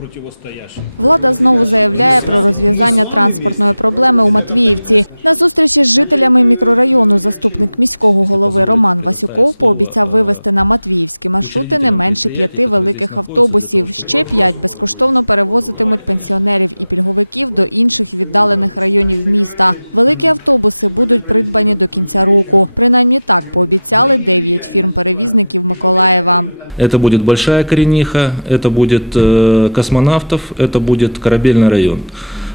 противостоящий. Влада знову заявляє про розв'язання транспортної проблеми у Матвіївці. На зустрічі з жителями мікрорайону заступник міського голови Роман Васюков пообіцяв вивезти на матвіївські маршрути не менше п'яти великих автобусів. Ще п'ять безкоштовно перевозитимуть пенсіонерів і пільговиків до інших віддалених районів міста. Великі автобуси будуть придбані до кінця року. Принаймні так пообіцяли дев'ять фірм-перевізників Миколаєва. Это будет Большая Корениха, это будет э, Космонавтов, это будет Корабельный район.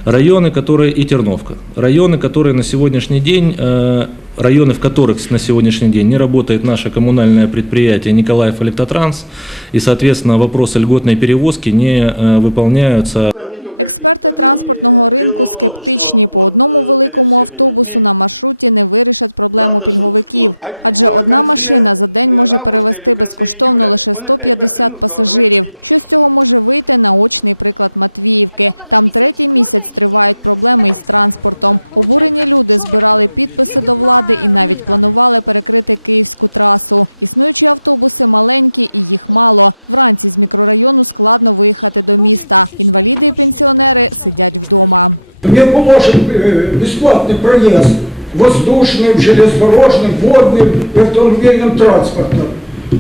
Районы, которые и Терновка. Районы, которые на сегодняшний день, э, районы, в которых на сегодняшний день не работает наше коммунальное предприятие Николаев Электротранс, и, соответственно, вопросы льготной перевозки не э, выполняются Експерти транспортного ринку скептичні. По одному великому автобусу на маршруті не вирішать проблему пільговиків. Адже одна машина за день може перевезти безкоштовно лише 150 пасажирів. Що з цього може вийти наочний приклад Матвіївки. Там третій місяць тривають проблеми із транспортом. Обурені люди збирали підписи до влади і навіть планували перекрити київську трасу. Існуючі автобуси маленькі і їх мало. Вранці з мікрорайону складно виїхати до міста. Інваліди і пенсіонери сидять вдома. Мне положен э, бесплатный проезд воздушным, железнодорожным, водным и автомобильным транспортом.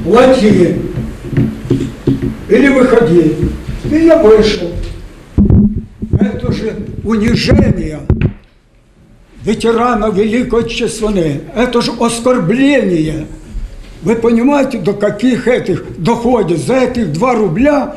Плати или выходи. И я вышел. Это же унижение ветерана Великой Отечественной. Это же оскорбление. Вы понимаете, до каких этих доходит? За этих 2 рубля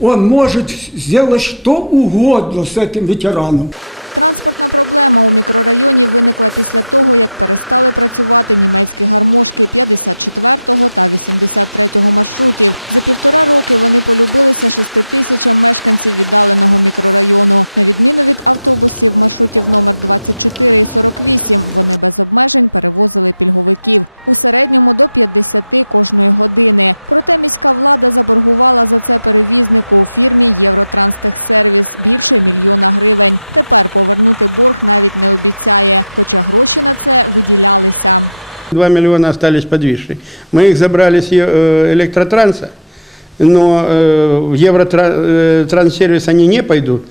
он может сделать что угодно с этим ветераном. Транспортна проблема у мікрорайоні виникла після того, як перестали працювати німецькі гармошки 54-го та 83-го маршрутів. За півтора роки вони полюбилися шести тисячам мешканців віддаленого мікрорайону. На відміну від автобусів маршрутів номер 24 і 48, вони без обмежень перевозили пільговиків. У середньому до 50 кожної години. Проте міська влада заборгувала за це перевізнику у фірмі Євротранстехсервіс більше мільйона гривень. Тепер повернути борг навіть не обіцяє, хоча гроші на це виділялися. 2 миллиона остались подвижны. Мы их забрали с Е- э, электротранса, но э, в Евротрансервис они не пойдут.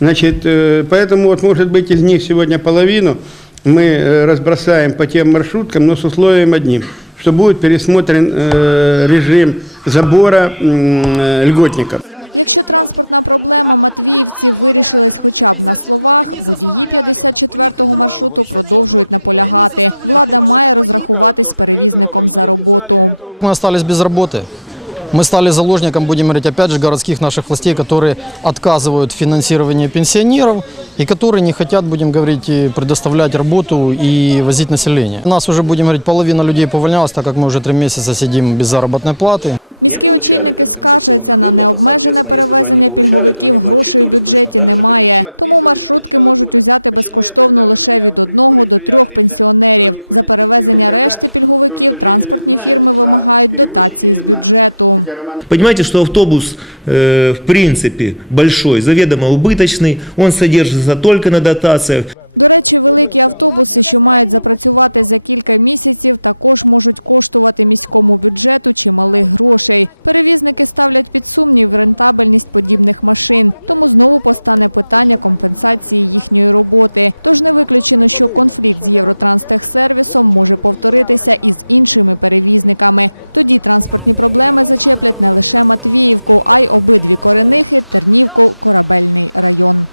Значит, э, поэтому вот может быть из них сегодня половину мы э, разбросаем по тем маршруткам, но с условием одним, что будет пересмотрен э, режим забора м, э, льготников. Якщо транспортна проблема матвіївців вирішилась хоча б на словах, водії 54-го маршруту продовжують наполягати. Влада має розрахуватись з перевізником за роботу. Мы остались без работы. Мы стали заложником, будем говорить, опять же, городских наших властей, которые отказывают в финансировании пенсионеров и которые не хотят, будем говорить, и предоставлять работу и возить население. У нас уже, будем говорить, половина людей повольнялась, так как мы уже три месяца сидим без заработной платы. Міські очільники скаржаться на необмежене перевезення пільговиків, грошей у бюджеті немає. Тому маршрутки можуть узяти безкоштовно лише від одного до трьох пенсіонерів. За перевезення решти пільговиків транспортні фірми вимагають дотації з бюджету. Понимаете, что автобус, э, в принципе, большой, заведомо убыточный, он содержится только на дотациях. До речі, великі автобуси, що мають запрацювати за кілька місяців, також можуть коштувати міському бюджету чималих грошей. Перевізники ставлять під сумнів рентабельність подібних машин, тому знову постане питання компенсації їхньої роботи. Тож не виключено, що конфлікт з Євротранстехсервісом може повторитися і з іншими перевізниками. Тоді транспортні проблеми зачеплять не лише Матвіївку, а й обидві коренихи, Тернівку, Корабельний район.